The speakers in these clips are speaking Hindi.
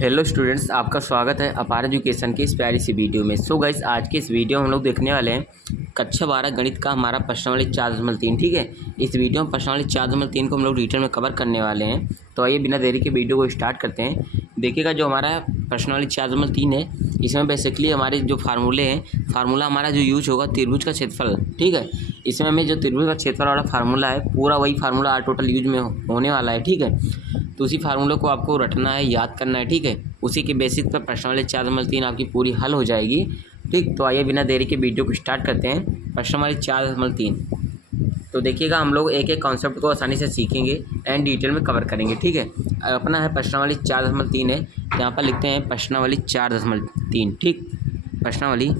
हेलो स्टूडेंट्स, आपका स्वागत है अपार एजुकेशन की इस प्यारी सी वीडियो में। सो गाइस, आज के इस वीडियो में हम लोग देखने वाले हैं कक्षा 12 गणित का हमारा प्रश्नावली 4.3। ठीक है, इस वीडियो में प्रश्नावली 4.3 को हम लोग डिटेल में कवर करने वाले हैं। तो आइए बिना देरी के वीडियो को स्टार्ट करते हैं। देखिएगा, जो हमारा प्रश्नावली 4.3 है, इसमें बेसिकली हमारे जो फार्मूले हैं, फार्मूला हमारा जो यूज होगा त्रिभुज का क्षेत्रफल। ठीक है, इसमें हमें जो त्रिभुज का क्षेत्रफल वाला फार्मूला है, पूरा वही फार्मूला टोटल यूज में होने वाला है। ठीक है, तो उसी फार्मूले को आपको रटना है, याद करना है। ठीक है, उसी के बेसिस पर प्रश्नावली 4.3 आपकी पूरी हल हो जाएगी। ठीक, तो आइए बिना देरी के वीडियो को स्टार्ट करते हैं। प्रश्नावली 4.3 तो देखिएगा, हम लोग एक एक कॉन्सेप्ट को आसानी से सीखेंगे एंड डिटेल में कवर करेंगे। ठीक है, अपना है प्रश्नावली 4.3 है, यहाँ पर लिखते हैं प्रश्नावली 4.3। ठीक, प्रश्नावली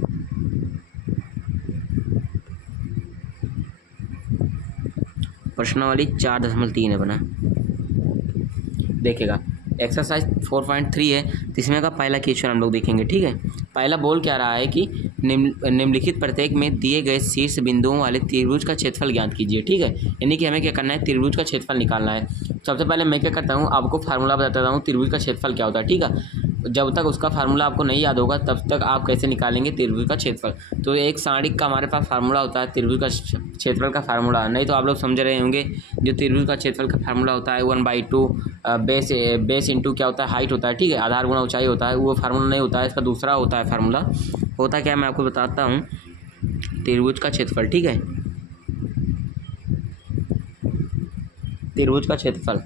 प्रश्नावली 4.3 है बना। देखिएगा, एक्सरसाइज 4.3 है, तो इसमें का पहला क्वेश्चन हम लोग देखेंगे। ठीक है, पहला बोल क्या रहा है कि निम्नलिखित प्रत्येक में दिए गए शीर्ष बिंदुओं वाले त्रिभुज का क्षेत्रफल ज्ञात कीजिए। ठीक है, यानी कि हमें क्या करना है, त्रिभुज का क्षेत्रफल निकालना है। सबसे पहले मैं क्या करता हूँ, आपको फार्मूला बताता हूँ त्रिभुज का क्षेत्रफल क्या होता है। ठीक है, जब तक उसका फार्मूला आपको नहीं याद होगा तब तक आप कैसे निकालेंगे त्रिभुज का क्षेत्रफल। तो एक सारणिक का हमारे पास फार्मूला होता है त्रिभुज का क्षेत्रफल का फार्मूला। नहीं तो आप लोग समझ रहे होंगे, जो त्रिभुज का क्षेत्रफल का फार्मूला होता है 1/2 बेस इंटू क्या होता है, हाइट होता है। ठीक है, आधार गुणा ऊंचाई होता है। वो फार्मूला नहीं होता है, इसका दूसरा होता है फार्मूला। होता क्या है मैं आपको बताता हूँ, त्रिभुज का क्षेत्रफल। ठीक है, त्रिभुज का क्षेत्रफल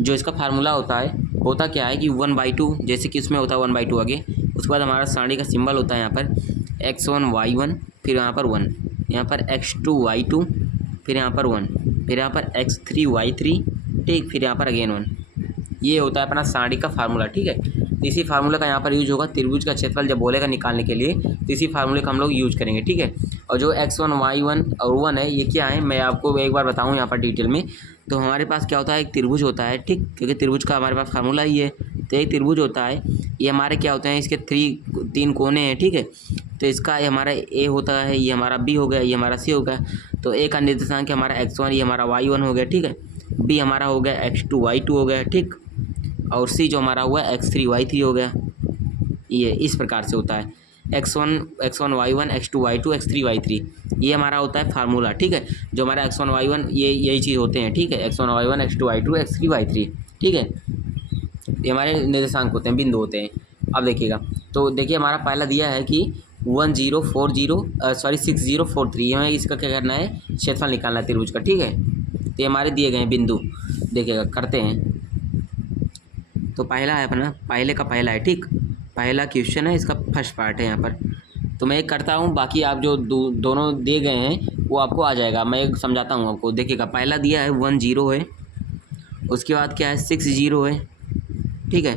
जो इसका फार्मूला होता है, होता क्या है कि 1/2, जैसे कि इसमें होता है 1/2 आगे, उसके बाद हमारा सारणी का सिंबल होता है यहाँ पर x1 y1, फिर यहाँ पर 1, यहाँ पर x2 y2, फिर यहाँ पर 1, फिर यहाँ पर x3 y3। ठीक, फिर यहाँ पर अगेन 1। ये होता है अपना सारणी का फार्मूला। ठीक है, तो इसी फार्मूले का यहाँ पर यूज होगा त्रिभुज का क्षेत्रफल जब बोलेगा निकालने के लिए, तो इसी फार्मूले का हम लोग यूज करेंगे। ठीक है, और जो x1 y1 और 1 है, ये क्या है मैं आपको एक बार बताऊँ यहाँ पर डिटेल में। तो हमारे पास क्या होता है, एक त्रिभुज होता है। ठीक, क्योंकि त्रिभुज का हमारे पास फार्मूला ही है। तो एक त्रिभुज होता है, ये हमारे क्या होते हैं, इसके 3 कोने हैं। ठीक है, तो इसका ये हमारा ए होता है, ये हमारा बी हो गया, ये हमारा सी हो गया। तो ए का निर्देशांक हमारा x1, ये हमारा y1 हो गया। ठीक है, बी हमारा हो गया x2 y2 हो गया। ठीक, और सी जो हमारा हुआ x3 y3 हो गया। ये इस प्रकार से होता है, x1 y1 x2 y2 x3 y3, ये हमारा होता है फार्मूला। ठीक है, जो हमारा x1 y1 ये यही चीज़ होते हैं। ठीक है, x1 y1 x2 y2 x3 y3। ठीक है, ये हमारे निर्देशांक होते हैं, बिंदु होते हैं। अब देखिएगा, तो देखिए हमारा पहला दिया है कि 6043, हमें इसका क्या करना है, क्षेत्रफल निकालना है त्रिभुज का। ठीक है, तो ये हमारे दिए गए हैं बिंदु। देखिएगा, करते हैं। तो पहला है अपना, पहले का पहला है। ठीक, पहला क्वेश्चन है, इसका फर्स्ट पार्ट है यहाँ पर। तो मैं एक करता हूँ, बाकी आप जो दोनों दिए गए हैं वो आपको आ जाएगा। मैं एक समझाता हूँ आपको। देखिएगा, पहला दिया है 10 है, उसके बाद क्या है 60 है। ठीक है,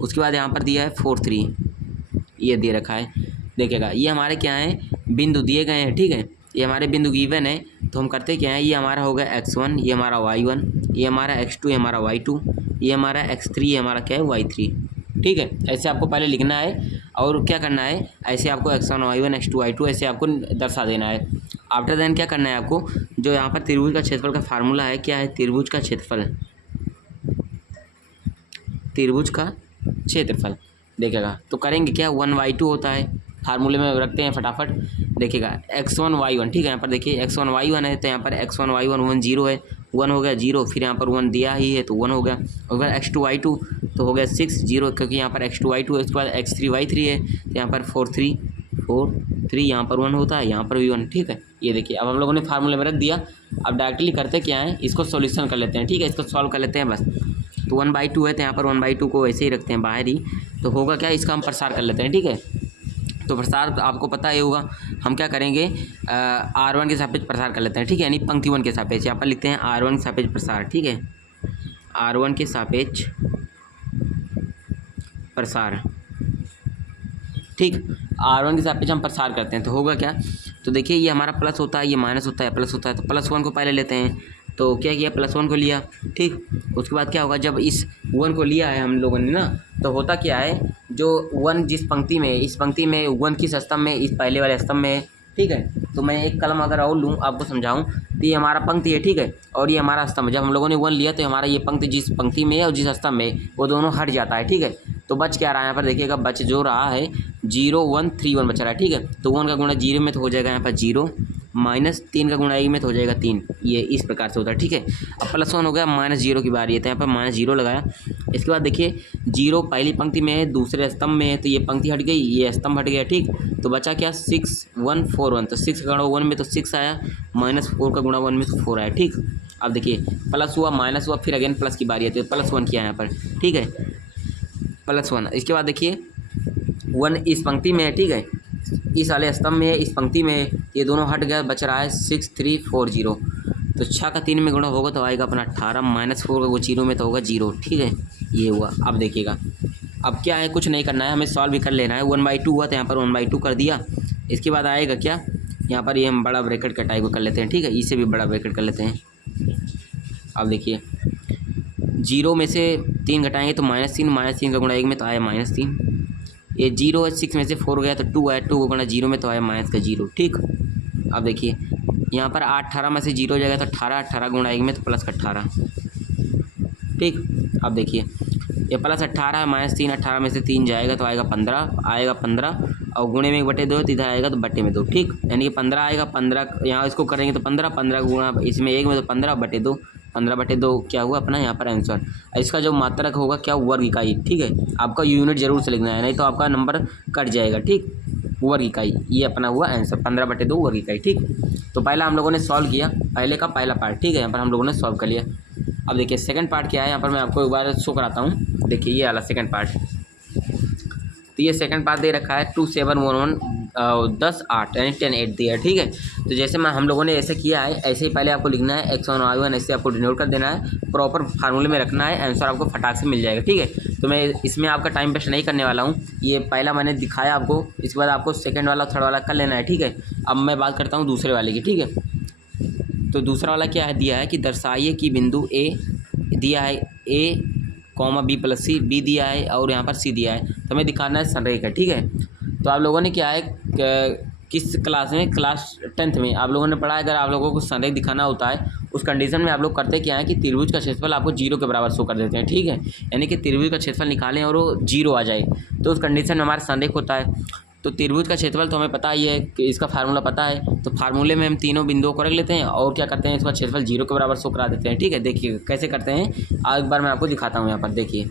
उसके बाद यहाँ पर दिया है 43, ये दे रखा है। देखिएगा, ये हमारे क्या हैं, बिंदु दिए गए हैं। ठीक है, ये हमारे बिंदु गिवन है। तो हम करते क्या है, ये हमारा हो गया x1, ये हमारा y1, ये हमारा x2, ये हमारा y2, ये हमारा x3, ये हमारा क्या है y3। ठीक है, ऐसे आपको पहले लिखना है और क्या करना है, ऐसे आपको x1 y1 x2 y2 ऐसे आपको दर्शा देना है। आफ्टर देन क्या करना है आपको, जो यहाँ पर त्रिभुज का क्षेत्रफल का फार्मूला है, क्या है, त्रिभुज का क्षेत्रफल, त्रिभुज का क्षेत्रफल। देखिएगा, तो करेंगे क्या, 1/2 होता है, फार्मूले में रखते हैं फटाफट। देखिएगा, x1 y1। ठीक है, यहाँ पर देखिए x1 y1 है, तो यहाँ पर x1 y1 10 है, 1 हो गया 0, फिर यहाँ पर 1 दिया ही है तो 1 हो गया। और फिर x2 y2 तो हो गया 6 0, क्योंकि यहाँ पर x2 y2 है। उसके बाद x3 y3 है, तो यहाँ पर 4 3, यहाँ पर 1 होता है, यहाँ पर भी 1। ठीक है, ये देखिए, अब हम लोगों ने फार्मूले में रख दिया। अब डायरेक्टली करते क्या है, इसको सॉल्यूशन कर लेते हैं। ठीक है, इसको सॉल्व कर लेते हैं बस। तो 1/2 है, तो यहाँ पर 1/2 को ऐसे ही रखते हैं बाहर ही। तो होगा क्या, इसका हम प्रसार कर लेते हैं। ठीक है, तो प्रसार आपको पता ही होगा, हम क्या करेंगे, R1 के सापेक्ष प्रसार कर लेते हैं। ठीक है, यानी पंक्ति 1 के सापेक्ष, यहाँ पर लिखते हैं R1 के सापेक्ष प्रसार। ठीक है, R1 के सापेक्ष प्रसार। ठीक, R1 के सापेक्ष हम प्रसार करते हैं, तो होगा क्या, तो देखिए ये हमारा प्लस होता है, ये माइनस होता है, प्लस होता है। तो +1 को पहले लेते हैं, तो क्या किया, +1 को लिया। ठीक, उसके बाद क्या होगा, जब इस 1 को लिया है हम लोगों ने ना, तो होता क्या है, जो 1 जिस पंक्ति में, इस पंक्ति में 1 किस स्तंभ में, इस पहले वाले स्तंभ में, ठीक है। तो मैं एक कलम अगर और लूँ आपको समझाऊँ, तो ये हमारा पंक्ति है, ठीक है, और ये हमारा स्तंभ है। जब हम लोगों ने 1 लिया तो हमारा ये पंक्ति जिस पंक्ति में है और जिस स्तंभ में है वो दोनों हट जाता है, ठीक है। तो बच क्या रहा है यहाँ पर देखिएगा, बच जो रहा है 0 1 3 1 बच रहा है, ठीक है। तो 1 का गुणा 0 में तो हो जाएगा यहाँ पर 0, माइनस 3 का गुणा 1 में तो हो जाएगा 3, ये इस प्रकार से होता है, ठीक है। अब +1 हो गया, -0 की बारी है, तो यहाँ पर -0 लगाया। इसके बाद देखिए 0 पहली पंक्ति में है, दूसरे स्तंभ में है, तो ये पंक्ति हट गई, ये स्तंभ हट गया, ठीक। तो बचा क्या 6 1 4 1, तो 6 का गुणा 1 में तो 6 आया, -4 का गुणा 1 में तो 4 आया, ठीक। अब देखिए प्लस हुआ माइनस हुआ, फिर अगेन प्लस की बारी है, तो +1 किया यहाँ पर, ठीक है, +1। इसके बाद देखिए 1 इस पंक्ति में है, ठीक है, इस वाले स्तंभ में है, इस पंक्ति में है, ये दोनों हट गया, बच रहा है 6 3 4 0। तो 6 का 3 में गुणा होगा तो आएगा अपना 18, -4 का वो 0 में तो होगा 0, ठीक है, ये हुआ। अब देखिएगा अब क्या है, कुछ नहीं करना है, हमें सॉल्व भी कर लेना है। 1/2 हुआ तो यहाँ पर 1/2 कर दिया। इसके बाद आएगा क्या, यहाँ पर ये हम बड़ा ब्रैकेट का टाइप कर लेते हैं, ठीक है, इसे भी बड़ा ब्रैकेट कर लेते हैं। अब देखिए 0 में से 3 घटाएंगे तो -3, -3 का गुणा 1 में तो आया -3, ये 0 है, 6 में से 4 गया तो 2 आया, 2 का गुणा 0 में तो आया -0, ठीक। अब देखिए यहाँ पर 8 18 में से 0 हो जाएगा तो 18, 18 गुणा 1 में तो +18, ठीक। अब देखिए ये +18 -3, 18 में से 3 जाएगा तो आएगा 15, आएगा 15 और गुणे में 1/2 तो इधर आएगा तो बट्टे में 2, ठीक, यानी कि 15 आएगा। 15 यहाँ इसको करेंगे तो 15 15 गुणा इसमें 1 में तो 15/2, 15/2 क्या हुआ अपना यहाँ पर आंसर। इसका जो मात्रक होगा क्या, वर्ग इकाई, ठीक है, आपका यूनिट जरूर से लिखना है, नहीं तो आपका नंबर कट जाएगा, ठीक। वर्ग इकाई ये अपना हुआ आंसर 15/2 वर्ग इकाई, ठीक। तो पहला हम लोगों ने सॉल्व किया, पहले का पहला पार्ट, ठीक है, यहाँ पर हम लोगों ने सॉल्व कर लिया। अब देखिए सेकंड पार्ट क्या है, यहाँ पर मैं आपको एक बार शो कराता हूँ। देखिए ये वाला सेकंड पार्ट, तो ये सेकंड पार्ट दे रखा है 2 7 1 1 10 8 यानी 10 8 दिया है, ठीक है। तो जैसे मैं हम लोगों ने ऐसे किया है, ऐसे ही पहले आपको लिखना है x1 y1, ऐसे आपको डिनोट कर देना है, प्रॉपर फार्मूले में रखना है, आंसर आपको फटाक से मिल जाएगा, ठीक है। तो मैं इसमें आपका टाइम वेस्ट नहीं करने वाला हूँ, ये पहला मैंने दिखाया आपको, इसके बाद आपको सेकेंड वाला थर्ड वाला कर लेना है, ठीक है। अब मैं बात करता हूँ दूसरे वाले की, ठीक है। तो दूसरा वाला क्या है, दिया है कि दर्शाइए कि बिंदु ए दिया है ए B + C, B दिया है और यहाँ पर C दिया है, तो हमें दिखाना है संरेख है, ठीक है। तो आप लोगों ने क्या है किस क्लास में, क्लास 10th में आप लोगों ने पढ़ा है, अगर आप लोगों को संरेख दिखाना होता है उस कंडीशन में आप लोग करते क्या है कि त्रिभुज का क्षेत्रफल आपको 0 के बराबर शो कर देते हैं, ठीक है, यानी कि त्रिभुज का क्षेत्रफल निकालें और वो 0 आ जाए, तो उस कंडीशन में हमारा संरेख होता है। तो त्रिभुज का क्षेत्रफल तो हमें पता ही है कि इसका फार्मूला पता है, तो फार्मूले में हम तीनों बिंदुओं को रख लेते हैं और क्या करते हैं, इसका क्षेत्रफल 0 के बराबर शो करा देते हैं, ठीक है। देखिए कैसे करते हैं, एक बार मैं आपको दिखाता हूँ। यहाँ पर देखिए,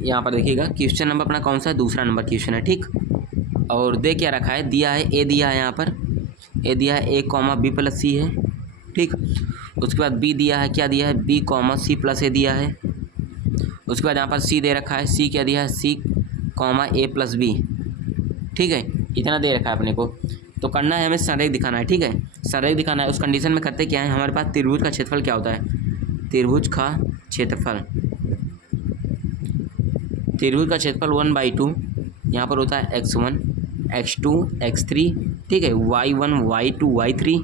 यहाँ पर देखिएगा क्वेश्चन नंबर अपना कौन सा है, दूसरा नंबर क्वेश्चन है, ठीक। और दे क्या रखा है, दिया है ए, दिया है यहाँ पर ए दिया है A, B + C है, ठीक। उसके बाद B दिया है, क्या दिया है B, C + A दिया है। उसके बाद यहाँ पर C दे रखा है, C क्या दिया है C, A + B, ठीक है, इतना दे रखा है अपने को। तो करना है हमें संरेख दिखाना है, ठीक है, संरेख दिखाना है। उस कंडीशन में करते क्या है, हमारे पास त्रिभुज का क्षेत्रफल क्या होता है, त्रिभुज का क्षेत्रफल 1/2 यहाँ पर होता है x1 x2 x3, ठीक है, y1 y2 y3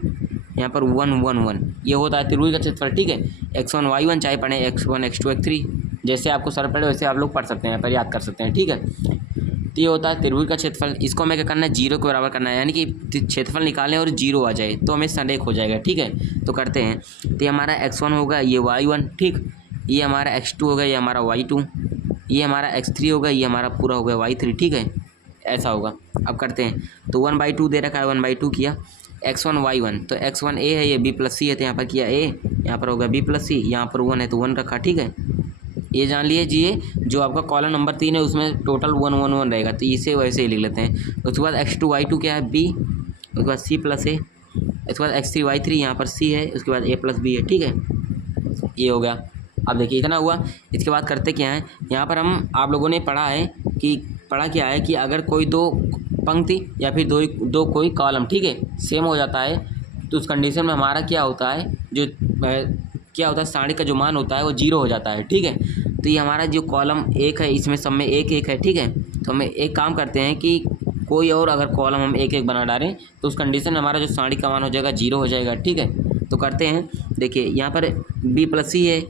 यहाँ पर 1 1 1, ये होता है त्रिभुज का क्षेत्रफल, ठीक है। x1 y1 चाहे पढ़े x1 x2 x3, जैसे आपको सर पढ़े वैसे आप लोग पढ़ सकते हैं, पर याद कर सकते हैं, ठीक है। तो ये होता है त्रिभुज का क्षेत्रफल, इसको हमें क्या करना है 0 के बराबर करना है, यानी कि क्षेत्रफल निकालें और 0 आ जाए तो हमें संरेख हो जाएगा, ठीक है। तो करते हैं, तो ये हमारा x1 होगा, ये y1, ठीक, ये हमारा x2 होगा, ये हमारा y2, ये हमारा x3 होगा, ये हमारा पूरा हो गया y3, ठीक है, ऐसा होगा। अब करते हैं, तो 1/2 दे रखा है, 1/2 किया, x1 y1, तो x1 a है, ये B + C है, तो यहाँ पर किया a, यहाँ पर होगा B + C, यहाँ पर 1 है तो 1 रखा, ठीक है। ये जान लीजिए जो आपका कॉलम नंबर 3 है उसमें टोटल 1 1 1 रहेगा, तो इसे वैसे ही लिख लेते हैं। उसके बाद x2 y2 क्या है B, उसके बाद C + A, उसके बाद x3 y3 यहाँ पर C है, उसके बाद A + B है, ठीक है, ये हो गया। अब देखिए इतना हुआ। इसके बाद करते क्या है, यहाँ पर हम आप लोगों ने पढ़ा क्या है कि अगर कोई दो पंक्ति या फिर दो कोई कॉलम, ठीक है, सेम हो जाता है, तो उस कंडीशन में हमारा क्या होता है, क्या होता है सारणी का जो मान होता है वो 0 हो जाता है, ठीक है। तो ये हमारा जो कॉलम 1 है इसमें सब में 1 1 है, ठीक है। तो हम एक काम करते हैं कि कोई और अगर कॉलम हम 1 1 बना डालें तो उस कंडीशन में हमारा जो सारणी का मान हो जाएगा 0 हो जाएगा, ठीक है। तो करते हैं, देखिए यहाँ पर B + C है,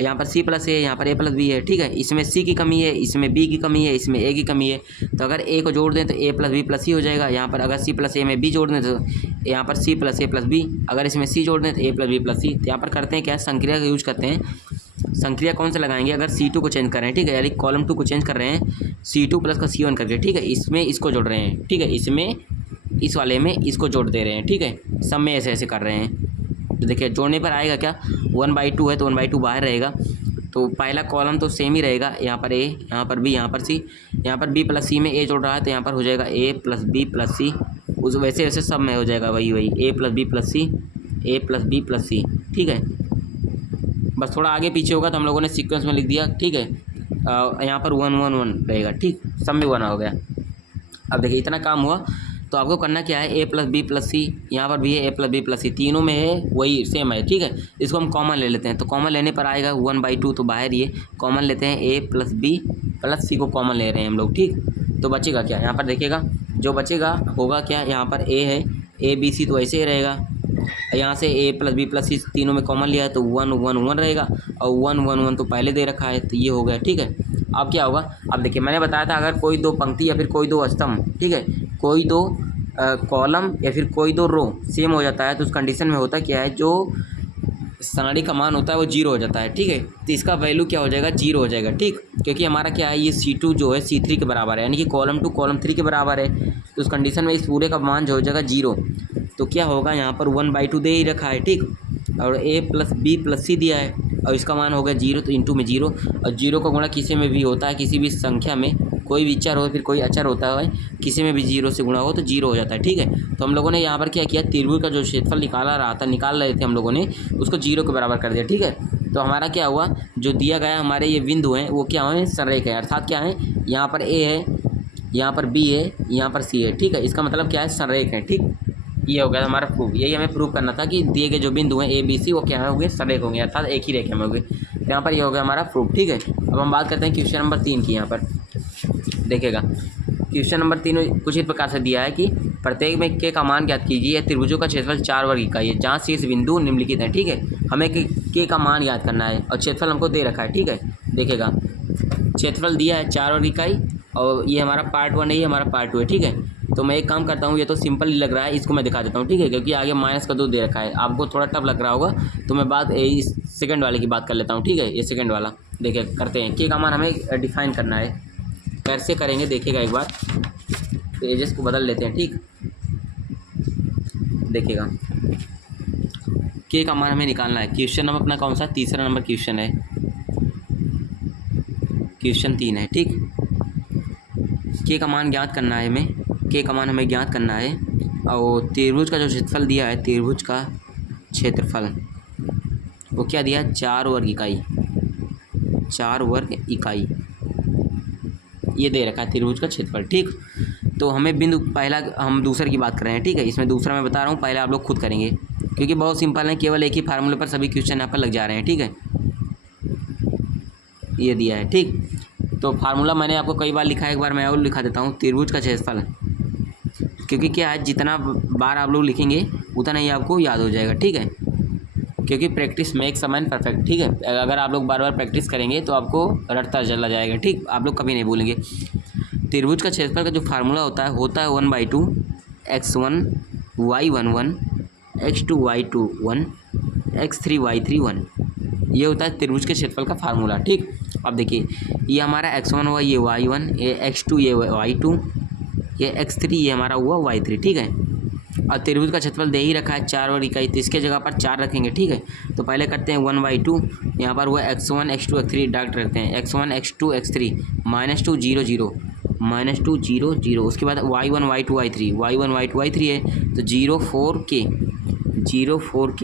यहाँ पर सी प्लस ए है, यहाँ पर ए प्लस बी है, ठीक है। इसमें सी की कमी है, इसमें बी की कमी है, इसमें ए की कमी है। तो अगर ए को जोड़ दें तो ए प्लस बी प्लस सी हो जाएगा। यहाँ पर अगर सी प्लस ए में बी जोड़ दें तो यहाँ पर सी प्लस ए प्लस बी, अगर इसमें सी जोड़ दें तो ए प्लस बी प्लस सी। तो यहाँ पर करते हैं क्या, संक्रिया का यूज करते हैं। संक्रिया कौन सा लगाएंगे, अगर C2 को चेंज कर रहे हैं, ठीक है, यानी कॉलम 2 को चेंज कर रहे हैं C2 प्लस का C1 करके, ठीक है, इसमें इसको जोड़ रहे हैं, ठीक है, इसमें इस वाले में इसको जोड़ दे रहे हैं, ठीक है, सब में ऐसे ऐसे कर रहे हैं। तो देखिए जोड़ने पर आएगा क्या, 1/2 है तो 1/2 बाहर रहेगा। तो पहला कॉलम तो सेम ही रहेगा, यहाँ पर ए, यहाँ पर बी, यहाँ पर सी, यहाँ पर बी प्लस सी में ए जोड़ रहा है तो यहाँ पर हो जाएगा ए प्लस बी प्लस सी। उस वैसे वैसे सब में हो जाएगा वही ए प्लस बी प्लस सी, ए प्लस बी प्लस सी, ठीक है। बस थोड़ा आगे पीछे होगा तो हम लोगों ने सीक्वेंस में लिख दिया, ठीक है। यहाँ पर 1 1 1 रहेगा, ठीक, सब में 1 हो गया। अब देखिए इतना काम हुआ। तो आपको करना क्या है, ए प्लस बी प्लस सी, यहाँ पर भी है ए प्लस बी प्लस सी, तीनों में है वही सेम है, ठीक है। इसको हम कॉमन ले लेते हैं। तो कॉमन लेने पर आएगा 1/2, तो बाहर ये कॉमन लेते हैं, ए प्लस बी प्लस सी को कॉमन ले रहे हैं हम लोग, ठीक। तो बचेगा क्या, यहाँ पर देखिएगा जो बचेगा होगा क्या, यहाँ पर ए है, ए बी सी तो ऐसे ही रहेगा। यहाँ से ए प्लस बी प्लस सी तीनों में कॉमन लिया है तो 1 1 1 रहेगा, और 1 1 1 तो पहले दे रखा है, तो ये हो गया, ठीक है। अब क्या होगा, अब देखिए मैंने बताया था अगर कोई दो पंक्ति या फिर कोई दो स्तंभ, ठीक है, कोई दो कॉलम या फिर कोई दो रो सेम हो जाता है तो उस कंडीशन में होता क्या है, जो सारणी का मान होता है वो 0 हो जाता है, ठीक है। तो इसका वैल्यू क्या हो जाएगा, 0 हो जाएगा, ठीक, क्योंकि हमारा क्या है, ये C2 जो है C3 के बराबर है, यानी कि कॉलम 2 कॉलम 3 के बराबर है। तो उस कंडीशन में इस पूरे का मान जो हो जाएगा 0। तो क्या होगा, यहाँ पर 1/2 दे ही रखा है, ठीक, और ए प्लस बी प्लस सी दिया है और इसका मान हो गया 0, तो इंटू में 0, और 0 का गुणा किसी में भी होता है, किसी भी संख्या में, कोई भी चर हो फिर कोई अचर होता है, किसी में भी 0 से गुणा हो तो 0 हो जाता है, ठीक है। तो हम लोगों ने यहाँ पर क्या किया, त्रिभुज का जो क्षेत्रफल निकाल रहे थे हम लोगों ने, उसको 0 के बराबर कर दिया, ठीक है। तो हमारा क्या हुआ, जो दिया गया हमारे ये बिंदु हैं वो क्या हैं, संरेख है, अर्थात क्या है, यहाँ पर ए है, यहाँ पर बी है, यहाँ पर सी है, ठीक है। इसका मतलब क्या है, संरेख है, ठीक। ये हो गया हमारा प्रूफ। यही हमें प्रूफ करना था कि दिए गए जो बिंदु हैं ए बी सी वो क्या होंगे, संरेख होंगे, अर्थात एक ही रेखा में होंगे। तो यहाँ पर ये हो गया हमारा प्रूफ, ठीक है। अब हम बात करते हैं क्वेश्चन नंबर 3 की। यहाँ पर देखिएगा क्वेश्चन नंबर 3 कुछ इस प्रकार से दिया है कि प्रत्येक में के का मान ज्ञात कीजिए, त्रिभुजों का क्षेत्रफल 4 वर्ग इकाई है जहाँ शीर्ष बिंदु निम्नलिखित है, ठीक है। हमें के का मान याद करना है और क्षेत्रफल हमको दे रखा है, ठीक है। देखिएगा क्षेत्रफल दिया है 4 वर्ग इकाई और ये हमारा पार्ट 1 है, ये हमारा पार्ट 2 है, ठीक है। तो मैं एक काम करता हूँ, ये तो सिंपल ही लग रहा है, इसको मैं दिखा देता हूँ, ठीक है, क्योंकि आगे माइनस का 2 दे रखा है, आपको थोड़ा टफ लग रहा होगा। तो मैं बात इस सेकंड वाले की बात कर लेता हूँ, ठीक है। ये सेकंड वाला देखिए करते हैं, के का मान हमें डिफाइन करना है, कैसे करेंगे देखिएगा एक बार। पेजेस को बदल लेते हैं, ठीक। देखिएगा के का मान हमें निकालना है। क्वेश्चन नंबर अपना कौन सा, तीसरा नंबर क्वेश्चन है, क्वेश्चन 3 है, ठीक। के का मान ज्ञात करना है हमें, के का मान हमें ज्ञात करना है। और त्रिभुज का जो क्षेत्रफल दिया है, त्रिभुज का क्षेत्रफल वो क्या दिया है, 4 वर्ग इकाई, 4 वर्ग इकाई ये दे रखा है त्रिभुज का क्षेत्रफल, ठीक। तो हमें बिंदु पहला, हम दूसरे की बात कर रहे हैं, ठीक है। इसमें दूसरा मैं बता रहा हूँ, पहले आप लोग खुद करेंगे क्योंकि बहुत सिंपल है, केवल एक ही फार्मूले पर सभी क्वेश्चन यहाँ पर लग जा रहे हैं, ठीक है। ये दिया है, ठीक। तो फार्मूला मैंने आपको कई बार लिखा है, एक बार मैं और लिखा देता हूँ, त्रिभुज का क्षेत्रफल, क्योंकि क्या है, जितना बार आप लोग लिखेंगे उतना ही आपको याद हो जाएगा, ठीक है, क्योंकि practice makes a man perfect, ठीक है। अगर आप लोग बार बार प्रैक्टिस करेंगे तो आपको रटता चला जाएगा, ठीक, आप लोग कभी नहीं भूलेंगे। त्रिभुज का क्षेत्रफल का जो फार्मूला होता है 1/2 x1 y11 x2 y2 1 x3 y3 1, ये होता है त्रिभुज के क्षेत्रफल का फार्मूला, ठीक। अब देखिए ये हमारा x1 हुआ, ये y1, ये x2, ये y2, ये x3, ये हमारा हुआ y3, ठीक है। और त्रिभुज का क्षेत्रफल दे ही रखा है 4 वर्ग इकाई, तो इसके जगह पर 4 रखेंगे, ठीक है। तो पहले करते हैं 1/2, यहाँ पर हुआ x1 x2 x3 डायरेक्ट रखते हैं, x1 x2 x3 -2 0 0 -2 0 0, उसके बाद y1 y2 y3 y1 y2 y3 है तो 0 4 k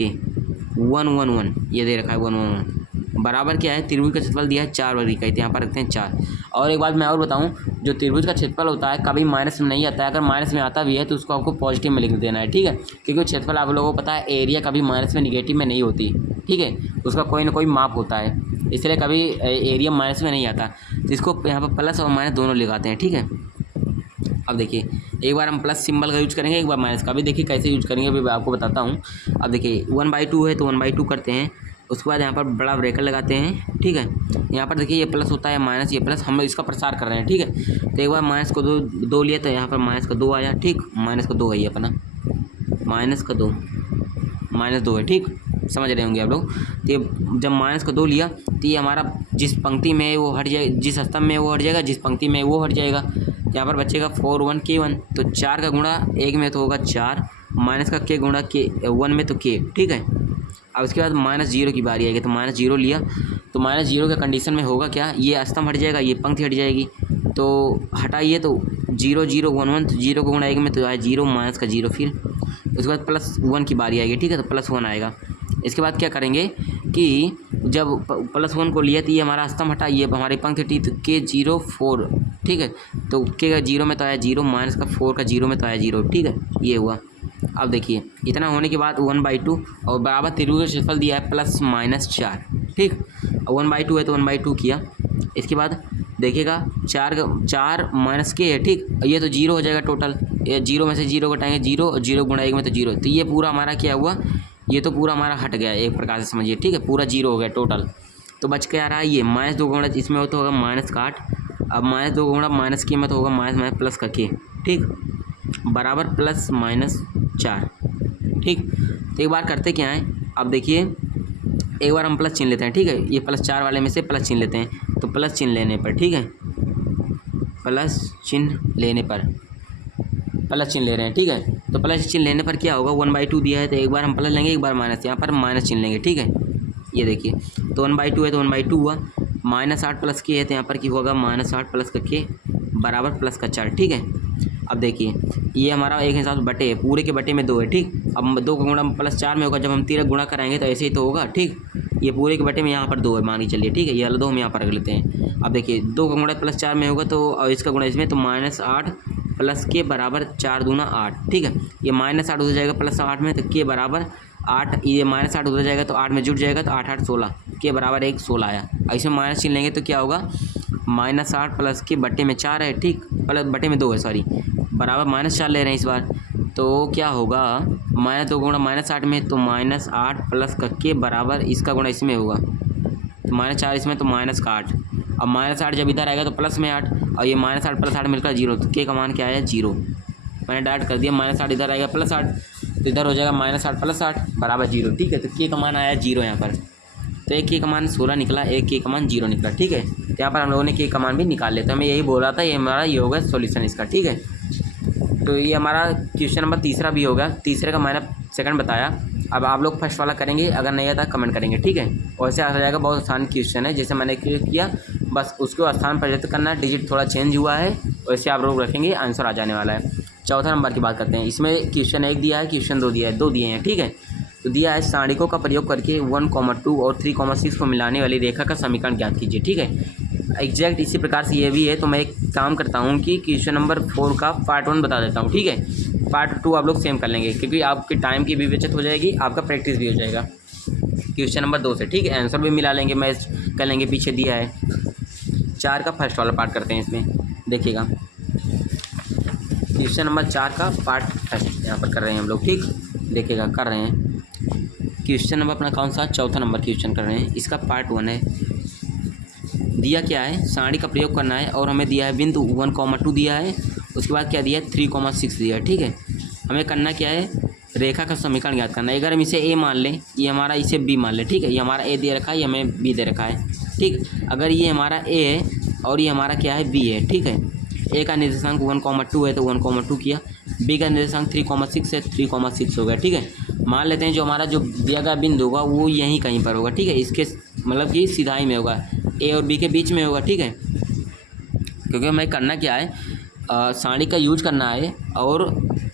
1 1 1 ये दे रखा है 1 1 1 बराबर क्या है, त्रिभुज का क्षेत्रफल दिया है 4 वर्ग इकाई, तो यहाँ पर रखते हैं 4। और एक बात मैं और बताऊँ, जो त्रिभुज का क्षेत्रफल होता है कभी माइनस में नहीं आता है, अगर माइनस में आता भी है तो उसको आपको पॉजिटिव में लिख देना है, ठीक है, क्योंकि क्षेत्रफल आप लोगों को पता है एरिया कभी माइनस में निगेटिव में नहीं होती, ठीक है, उसका कोई ना कोई माप होता है, इसलिए कभी एरिया माइनस में नहीं आता। तो इसको यहाँ पर प्लस और माइनस दोनों लगाते हैं, ठीक है। अब देखिए एक बार हम प्लस सिंबल का यूज करेंगे, एक बार माइनस का भी, देखिए कैसे यूज करेंगे अभी मैं आपको बताता हूँ। अब देखिए 1/2 है तो 1/2 करते हैं, उसके बाद यहाँ पर बड़ा ब्रेकर लगाते हैं, ठीक है। यहाँ पर देखिए ये प्लस होता है, माइनस, ये प्लस, हम इसका प्रसार कर रहे हैं, ठीक है। तो एक बार माइनस को दो लिया तो यहाँ पर माइनस का 2 आया, ठीक। माइनस का 2 है ये अपना, माइनस का 2, माइनस 2 है, ठीक, समझ रहे होंगे आप लोग। तो ये जब माइनस का 2 लिया तो ये हमारा जिस पंक्ति में वो हट जाए, जिस स्तंभ में वो हट जाएगा, जिस पंक्ति में वो हट जाएगा, यहाँ पर बचेगा 4 1 K1। तो 4 का गुणा 1 में तो होगा 4, माइनस का K गुणा K 1 में तो K, ठीक है। अब उसके बाद -0 की बारी आएगी, तो -0 लिया तो -0 के कंडीशन में होगा क्या, ये स्तंभ हट जाएगा, ये पंक्ति हट जाएगी। तो हटाइए तो 0 0 1 1, तो 0 को गुणा 1 में तो आया 0, माइनस का 0। फिर उसके बाद +1 की बारी आएगी, ठीक है, तो +1 आएगा। इसके बाद क्या करेंगे कि जब +1 को लिया तो ये हमारा स्तंभ हटा, ये हमारी पंक्ति हटी, तो K0 4, ठीक है। तो K का 0 में तो आया 0, माइनस का 4 का 0 में तो आया 0, ठीक है, ये हुआ। अब देखिए इतना होने के बाद 1/2 और बराबर त्रिभुज का क्षेत्रफल दिया है +-4, ठीक। 1/2 है तो 1/2 किया। इसके बाद देखिएगा 4 माइनस K है, ठीक। ये तो 0 हो जाएगा टोटल, ये 0 में से 0 घटाएंगे 0, और 0 गुणा 1 में तो 0, तो ये पूरा हमारा क्या हुआ, ये तो पूरा हमारा हट गया एक प्रकार से समझिए, ठीक है, पूरा 0 हो गया टोटल। तो बच के आ रहा है ये -2 गुणा, इसमें हो तो होगा -8, अब -2 गुणा माइनस K में तो होगा माइनस प्लस का K, ठीक, बराबर +-4, ठीक। तो एक बार करते क्या है, अब देखिए एक बार हम प्लस चिन्ह लेते हैं, ठीक है, ये +4 वाले में से प्लस चिन्ह लेते हैं। तो प्लस चिन्ह लेने पर, ठीक है, प्लस चिन्ह लेने पर, प्लस चिन्ह ले रहे हैं, ठीक है। तो प्लस चिन्ह लेने पर क्या होगा, 1/2 दिया है तो एक बार हम प्लस लेंगे, एक बार माइनस, यहाँ पर माइनस चिन्ह लेंगे, ठीक है। ये देखिए तो 1/2 है तो 1/2 हुआ, -8 प्लस K है तो यहाँ पर क्या होगा, -8 प्लस का K बराबर प्लस का 4, ठीक है। अब देखिए ये हमारा एक हिसाब से बटे है, पूरे के बटे में 2 है, ठीक। अब 2 का गुणा +4 में होगा, जब हम 3 गुणा कराएंगे तो ऐसे ही तो होगा, ठीक। ये पूरे के बटे में यहाँ पर 2 है, मान के चलिए, ठीक है, ये वाला 2 हम यहाँ पर रख लेते हैं। अब देखिए 2 का गुणा +4 में होगा तो, और इसका गुणा इसमें, तो -8 प्लस K बराबर 4 दूना 8, ठीक है। ये -8 हो जाएगा +8 में, तो K बराबर 8, ये -8 हो जाएगा तो 8 में जुड़ जाएगा, तो 8 8 16, K बराबर 1 16 आया। इसमें माइनस चिन्ह लेंगे तो क्या होगा, -8 प्लस K बटे में 4 है, ठीक, प्लस बटे में 2 है, सॉरी, बराबर -4 ले रहे हैं इस बार। तो क्या होगा, -2 गुणा -8 में तो -8 प्लस का K बराबर इसका गुणा इसमें होगा, तो -4 इसमें तो -8। अब -8 जब इधर आएगा तो प्लस में 8, और ये -8 प्लस 8 मिलकर 0, तो K का मान क्या आया, 0। मैंने डायरेक्ट कर दिया, -8 इधर आएगा +8, तो इधर हो जाएगा -8 प्लस 8 बराबर 0, ठीक है। तो K का मान आया 0 यहाँ पर, तो एक K का मान 16 निकला, एक K का मान 0 निकला, ठीक है। तो यहाँ पर हम लोगों ने K का मान भी निकाल लिया, तो हमें यही बोल रहा था, ये हमारा ये होगा सॉल्यूशन इसका, ठीक है। तो ये हमारा क्वेश्चन नंबर तीसरा भी होगा, तीसरे का मैंने सेकंड बताया। अब आप लोग फर्स्ट वाला करेंगे, अगर नहीं आता कमेंट करेंगे, ठीक है। वैसे आ जाएगा, बहुत आसान क्वेश्चन है, जैसे मैंने किया, बस उसको स्थान परिवर्तित करना है, डिजिट थोड़ा चेंज हुआ है, वैसे आप लोग रखेंगे, आंसर आ जाने वाला है। चौथा नंबर की बात करते हैं, इसमें क्वेश्चन 1 दिया है, क्वेश्चन 2 दिया है, 2 दिए हैं, ठीक है। तो दिया है सारणिकों का प्रयोग करके 1,2 और 3,6 को मिलाने वाली रेखा का समीकरण ज्ञात कीजिए, ठीक है। एग्जैक्ट इसी प्रकार से ये भी है, तो मैं एक काम करता हूँ कि क्वेश्चन नंबर 4 का पार्ट 1 बता देता हूँ, ठीक है। पार्ट 2 आप लोग सेम कर लेंगे, क्योंकि आपके टाइम की भी बचत हो जाएगी, आपका प्रैक्टिस भी हो जाएगा क्वेश्चन नंबर 2 से, ठीक है। आंसर भी मिला लेंगे, मैच कर लेंगे, पीछे दिया है। 4 का फर्स्ट वाला पार्ट करते हैं, इसमें देखिएगा क्वेश्चन नंबर 4 का पार्ट फर्स्ट यहाँ पर कर रहे हैं हम लोग, ठीक, देखिएगा कर रहे हैं। क्वेश्चन नंबर अपना कौन सा, चौथा नंबर क्वेश्चन कर रहे हैं, इसका पार्ट 1 है। दिया क्या है, सारणी का प्रयोग करना है, और हमें दिया है बिंदु 1,2 दिया है, उसके बाद क्या दिया है, 3,6 दिया है, ठीक है। हमें करना क्या है, रेखा का समीकरण ज्ञात करना है। अगर हम इसे A मान लें, ये हमारा इसे B मान लें, ठीक है, ये हमारा A दे रखा है, ये हमें B दे रखा है, ठीक। अगर ये हमारा A है और ये हमारा क्या है, B है, ठीक है। A का निर्देशांक 1,2 है तो 1,2 किया, B का निर्देशांक 3,6 है, 3,6 हो गया, ठीक है। मान लेते हैं जो हमारा जो दिया गया बिंदु होगा वो यहीं कहीं पर होगा, ठीक है, इसके मतलब कि सीधाई में होगा, A और B के बीच में होगा, ठीक है। क्योंकि हमें करना क्या है, सारणी का यूज करना है, और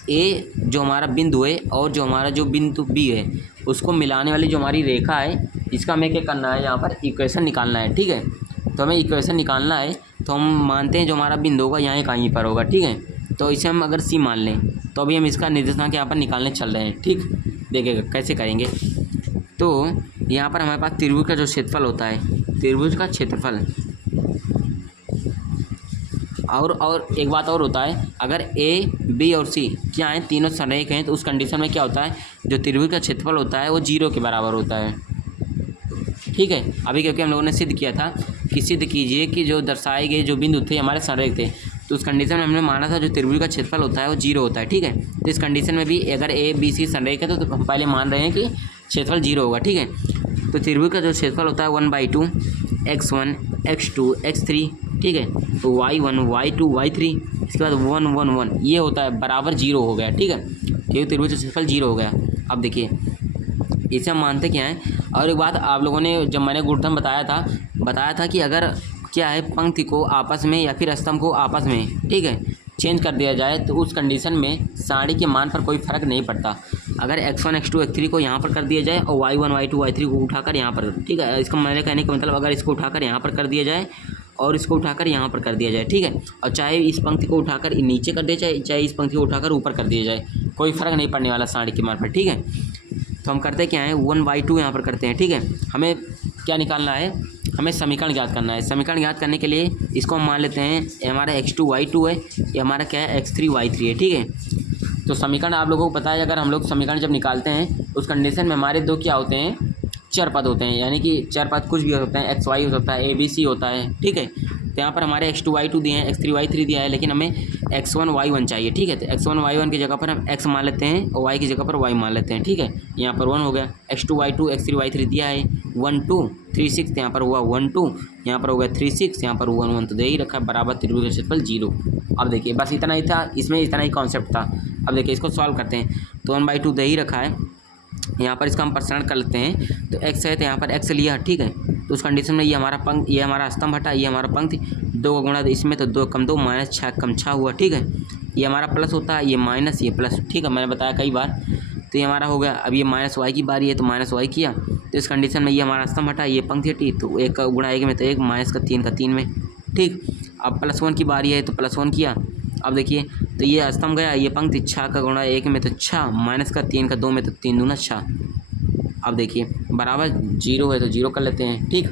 A जो हमारा बिंदु है और जो हमारा जो बिंदु B है उसको मिलाने वाली जो हमारी रेखा है, इसका हमें क्या करना है, यहाँ पर इक्वेशन निकालना है, ठीक है। तो हमें इक्वेशन निकालना है, तो हम मानते हैं जो हमारा बिंदु होगा यहाँ कहीं पर होगा, ठीक है। तो इसे हम अगर C मान लें तो अभी हम इसका निर्देशांक यहाँ पर निकालने चल रहे हैं, ठीक। देखिएगा कैसे करेंगे। तो यहाँ पर हमारे पास त्रिभुज का जो क्षेत्रफल होता है, त्रिभुज का क्षेत्रफल, और एक बात और होता है, अगर A, B और C क्या हैं, तीनों संरेख हैं, तो उस कंडीशन में क्या होता है, जो त्रिभुज का क्षेत्रफल होता है वो 0 के बराबर होता है। ठीक है। अभी क्योंकि हम लोगों ने सिद्ध किया था कि सिद्ध कीजिए कि जो दर्शाए गए जो बिंदु थे हमारे संरेख थे, तो उस कंडीशन में हमने माना था जो त्रिभुज का क्षेत्रफल होता है वो 0 होता है, ठीक है। तो इस कंडीशन में भी अगर ए बी सी संरेख है तो हम पहले मान रहे हैं कि क्षेत्रफल 0 होगा, ठीक है। तो त्रिभुज का जो क्षेत्रफल होता है 1/2 x1 x2 x3, ठीक है। तो y1 y2 y3, इसके बाद 1 1 1 ये होता है बराबर 0 हो गया, ठीक है। क्योंकि त्रिभुज का क्षेत्रफल 0 हो गया। अब देखिए इसे हम मानते क्या है। और एक बात आप लोगों ने जब मैंने गुणधर्म बताया था कि अगर क्या है पंक्ति को आपस में या फिर स्तंभ को आपस में, ठीक है, चेंज कर दिया जाए तो उस कंडीशन में सारणी के मान पर कोई फर्क नहीं पड़ता। अगर x1 x2 x3 को यहाँ पर कर दिया जाए और y1 y2 y3 को उठाकर यहाँ पर, ठीक है। इसका मेरे कहने का मतलब अगर इसको उठाकर यहाँ पर कर दिया जाए और इसको उठाकर यहाँ पर कर दिया जाए, ठीक है। और चाहे इस पंक्ति को उठाकर नीचे कर दिया जाए, चाहे इस पंक्ति को उठाकर ऊपर कर दिया जाए, कोई फर्क नहीं पड़ने वाला सारणी के मान पर, ठीक है। तो हम करते क्या है 1/2 यहाँ पर करते हैं, ठीक है। हमें क्या निकालना है, हमें समीकरण ज्ञात करना है। समीकरण ज्ञात करने के लिए इसको हम मान लेते हैं ये हमारा x2 y2 है, ये हमारा क्या है x3 y3 है, ठीक है। तो समीकरण आप लोगों को पता है, अगर हम लोग समीकरण जब निकालते हैं उस कंडीशन में हमारे दो क्या होते हैं, चर पद होते हैं, यानी कि चर पद कुछ भी होते हैं, x y हो सकता है, a b c होता है, ठीक है। तो यहाँ पर हमारे x2 y2 दिए हैं, x3 y3 दिया है, लेकिन हमें x1 y1 चाहिए, ठीक है। तो x1 y1 की जगह पर हम x मान लेते हैं और y की जगह पर y मान लेते हैं, ठीक है। यहाँ पर 1 हो गया। x2 y2 x3 y3 दिया है 1 2 3 6, यहाँ पर हुआ 1 2, यहाँ पर हो गया 3 6, यहाँ पर 1 1, तो दे ही रखा है बराबर त्रिभुज का क्षेत्रफल 0। अब देखिए बस इतना ही था, इसमें इतना ही कॉन्सेप्ट था। अब देखिए इसको सॉल्व करते हैं। तो 1/2 दे ही रखा है, यहाँ पर इसका हम प्रसारण कर लेते हैं। तो x है तो यहाँ पर x लिया, ठीक है। तो उस कंडीशन में ये हमारा पंक्ति, ये हमारा स्तंभ हटा, ये हमारा पंक्ति, 2 का गुणा इसमें तो 2 कम 2 -6 कम 6 हुआ, ठीक है। ये हमारा प्लस होता है, ये माइनस, ये प्लस, ठीक है, मैंने बताया कई बार। तो ये हमारा हो गया। अब ये -y की बारी है तो -y किया, तो इस कंडीशन में ये हमारा स्तंभ हटा, ये पंक्ति हटी, तो 1 का गुणा 1 में तो 1 माइनस का 3 का 3 में, ठीक। अब +1 की बारी है तो +1 किया। अब देखिए तो ये स्तंभ गया, ये पंक्ति 6 का गुणा 1 में तो 6 माइनस का 3 का 2 में तो 3 दूना 6। अब देखिए बराबर 0 है तो 0 कर लेते हैं, ठीक।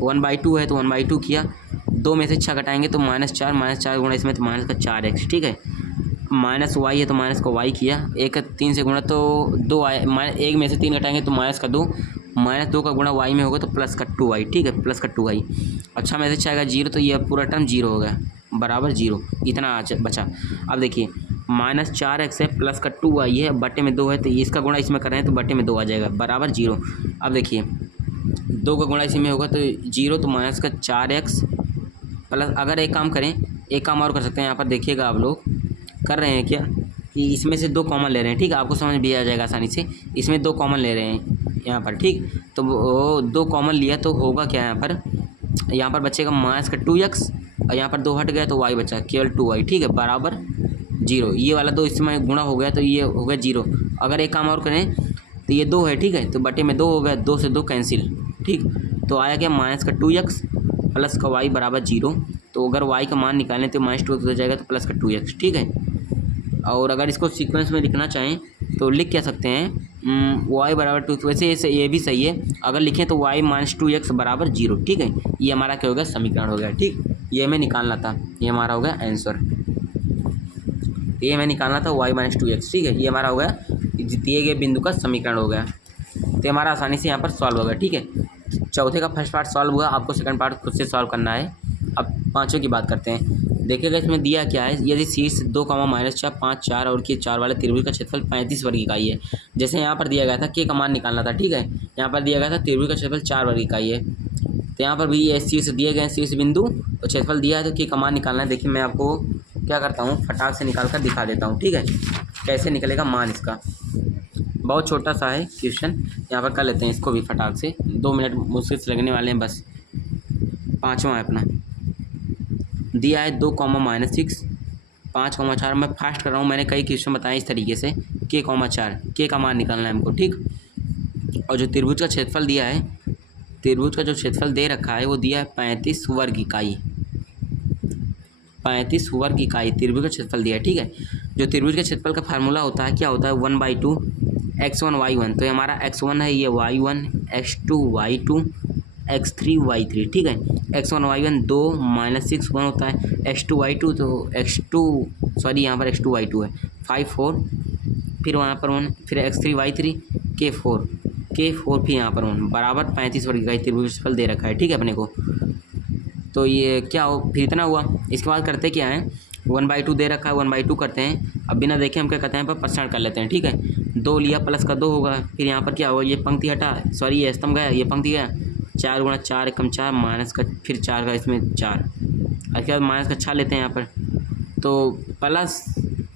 1/2 है तो 1/2 किया, 2 में से 6 घटाएंगे तो -4 गुणा इसमें तो माइनस का 4x, ठीक है। -y है तो माइनस का y किया, 1 3 से गुणा तो 2 आए, 1 में से 3 घटाएंगे तो माइनस का 2, -2 का गुणा y में होगा तो प्लस का 2y, ठीक है, प्लस का 2y। अच्छा में से 6 का 0, तो ये पूरा टर्म 0 हो गया, बराबर 0, इतना बचा। अब देखिए -4x है प्लस का 2y है, बटे में 2 है, तो इसका गुणा इसमें कर रहे हैं तो बटे में 2 आ जाएगा, बराबर 0। अब देखिए 2 का गुणा इसी में होगा तो 0, तो माइनस का 4x प्लस, अगर एक काम करें, एक काम और कर सकते हैं। यहाँ पर देखिएगा आप लोग कर रहे हैं क्या कि इसमें से 2 कॉमन ले रहे हैं, ठीक है, आपको समझ भी आ जाएगा आसानी से। इसमें 2 कॉमन ले रहे हैं यहाँ पर, ठीक। तो वो 2 कॉमन लिया तो होगा क्या, यहाँ पर बचेगा माइनस का 2x और यहाँ पर 2 हट गया तो y बचा केवल 2y, ठीक है, बराबर 0। ये वाला 2 इसमें गुणा हो गया तो ये हो गया 0। अगर एक काम और करें तो ये 2 है, ठीक है, तो बटे में 2 हो गया, 2 से 2 कैंसिल, ठीक। तो आया क्या माइनस का 2x प्लस का y बराबर 0। तो अगर y का मान निकालें तो -2x हो जाएगा तो प्लस का 2x, ठीक है। और अगर इसको सीक्वेंस में लिखना चाहें तो लिख क्या सकते हैं y बराबर 2, वैसे ये भी सही है, अगर लिखें तो y -2x बराबर 0, ठीक है। ये हमारा क्या हो गया, समीकरण हो गया, ठीक। ये हमें निकालना था, ये हमारा हो गया आंसर। ये हमें निकालना था y -2x, ठीक है। ये हमारा हो गया दिए गए बिंदु का समीकरण हो गया, तो हमारा आसानी से यहाँ पर सॉल्व होगा, ठीक है। चौथे का फर्स्ट पार्ट सॉल्व हुआ, आपको सेकंड पार्ट खुद से सॉल्व करना है। अब पाँचों की बात करते हैं। देखिएगा इसमें दिया क्या है, यदि शीर्ष 2, -4 5 4 और के 4 वाले त्रिभुज का क्षेत्रफल 35 वर्ग इकाई है। जैसे यहाँ पर दिया गया था के का मान निकालना था, ठीक है। यहाँ पर दिया गया था त्रिभुज का क्षेत्रफल 4 वर्ग इकाई है, तो यहाँ पर भी ये शीर्ष दिए गए शीर्ष बिंदु और क्षेत्रफल दिया है, तो के का मान निकालना है। देखिए मैं आपको क्या करता हूँ, फटाक से निकाल कर दिखा देता हूँ, ठीक है, कैसे निकलेगा मान इसका। बहुत छोटा सा है क्वेश्चन, यहाँ पर कर लेते हैं इसको भी फटाक से, 2 मिनट मुश्किल से लगने वाले हैं बस। पाँचवा है अपना, दिया है 2, -6 5, 4। मैं फास्ट कर रहा हूँ, मैंने कई क्वेश्चन बताए इस तरीके से, के 4 के का मान निकालना है हमको, ठीक। और जो त्रिभुज का क्षेत्रफल दिया है, त्रिभुज का जो क्षेत्रफल दे रखा है वो दिया है 35 वर्ग इकाई, 35 वर्ग इकाई त्रिभुज का क्षेत्रफल दिया है, ठीक है। जो त्रिभुज के क्षेत्रफल का फार्मूला होता है क्या होता है, 1/2 x1 y1, तो ये हमारा x1 है, ये y1, x2 y2 x3 y3, ठीक है। x1 y1 2 -6 1 होता है, x2 y2 तो यहाँ पर x2 y2 है 5 4, फिर वहाँ पर 1, फिर x3 y3 के 4 के 4 फिर यहाँ पर 1 बराबर 35 वर्ग इकाई त्रिभुज का क्षेत्रफल दे रखा है, ठीक है अपने को। तो ये क्या हो, फिर इतना हुआ। इसके बाद करते क्या है, 1/2 दे रखा है, 1/2 करते हैं। अब बिना देखे हम क्या करते हैं, पर प्रसारण कर लेते हैं, ठीक है। 2 लिया प्लस का 2 होगा, फिर यहाँ पर क्या होगा, ये पंक्ति हटा, सॉरी ये स्तंभ गया, ये पंक्ति गया, 4 गुणा 4 एकम 4 माइनस का फिर 4 का इसमें 4, उसके बाद माइनस का 6 लेते हैं यहाँ पर, तो प्लस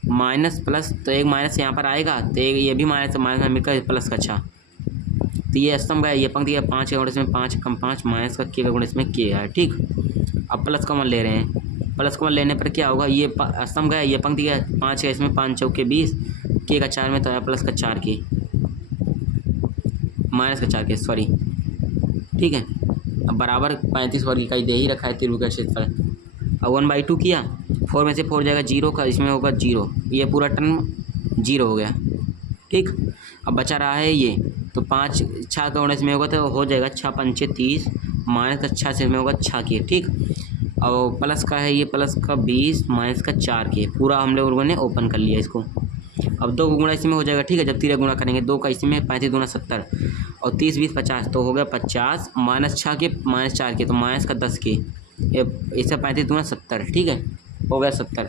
माइनस प्लस, तो एक माइनस यहाँ पर आएगा, तो एक ये भी माइनस माइनस मिलकर प्लस का 6, तो ये स्तंभ गया, ये पंक्ति गया, 5 का गुण इसमें 5 कम 5 माइनस का के का गुण इसमें के है, ठीक। अब प्लस कॉमन ले रहे हैं, प्लस कॉमन लेने पर क्या होगा, ये स्तंभ गया, ये पंक्ति गया, 5 का इसमें 5 चौके 20 के का 4 में, तो आया प्लस का 4 के माइनस का 4 के, सॉरी, ठीक है। अब बराबर 35 वर्ग इकाई दे ही रखा है त्रिभुज का क्षेत्रफल। अब 1/2 किया, 4 में से 4 जाएगा 0 का, इसमें होगा 0, ये पूरा टर्म 0 हो गया, ठीक। अब बचा रहा है ये, तो 5 6 का गुणा इसमें होगा, तो हो जाएगा 6 पंचे 30 माइनस का 6 से इसमें होगा 6 के, ठीक। और प्लस का है ये, प्लस का 20 माइनस का 4 के, पूरा हम लोगों ने ओपन कर लिया इसको। अब 2 गुणा इसमें हो जाएगा, ठीक है, जब 3 गुणा करेंगे, 2 का इसमें 35 दूना 70 और 30 20 50, तो हो गया 50 माइनस 6 के माइनस 4 के, तो माइनस का 10 के, इससे 35 दूना 70, ठीक है, हो गया 70।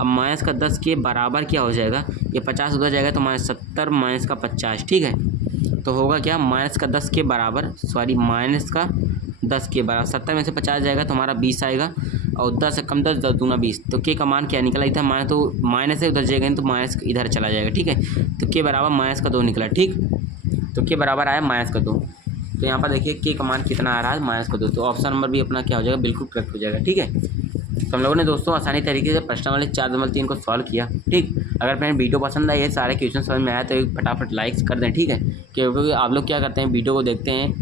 अब माइनस का 10 के बराबर क्या हो जाएगा, ये 50 उधर जाएगा, तो माइनस 70 माइनस का 50, ठीक है। तो होगा क्या, माइनस का 10 के बराबर, सॉरी माइनस का 10 के बराबर, 70 में से 50 जाएगा तो हमारा 20 आएगा, और 10 से कम 10 10 दूना 20, तो के का मान क्या निकला, इधर माइनस, तो माइनस है उधर जाएगा तो माइनस इधर चला जाएगा, ठीक है। तो के बराबर माइनस का 2 निकला, ठीक। तो के बराबर आया माइनस का 2, तो यहाँ पर देखिए के का मान कितना आ रहा है, माइनस का 2, तो ऑप्शन नंबर भी अपना क्या हो जाएगा, बिल्कुल करेक्ट हो जाएगा, ठीक है। तो हम लोगों ने दोस्तों आसानी तरीके से प्रश्न वाले 4.3 को सॉल्व किया, ठीक। अगर अपने वीडियो पसंद आई है, सारे क्वेश्चन समझ में आया, तो एक फटाफट लाइक्स कर दें, ठीक है, क्योंकि आप लोग क्या करते हैं, वीडियो को देखते हैं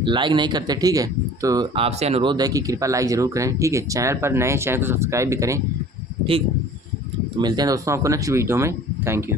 लाइक नहीं करते, ठीक है। तो आपसे अनुरोध है कि कृपया लाइक ज़रूर करें, ठीक है। चैनल पर नए चैनल को सब्सक्राइब भी करें, ठीक। तो मिलते हैं दोस्तों आपको नेक्स्ट वीडियो में, थैंक यू।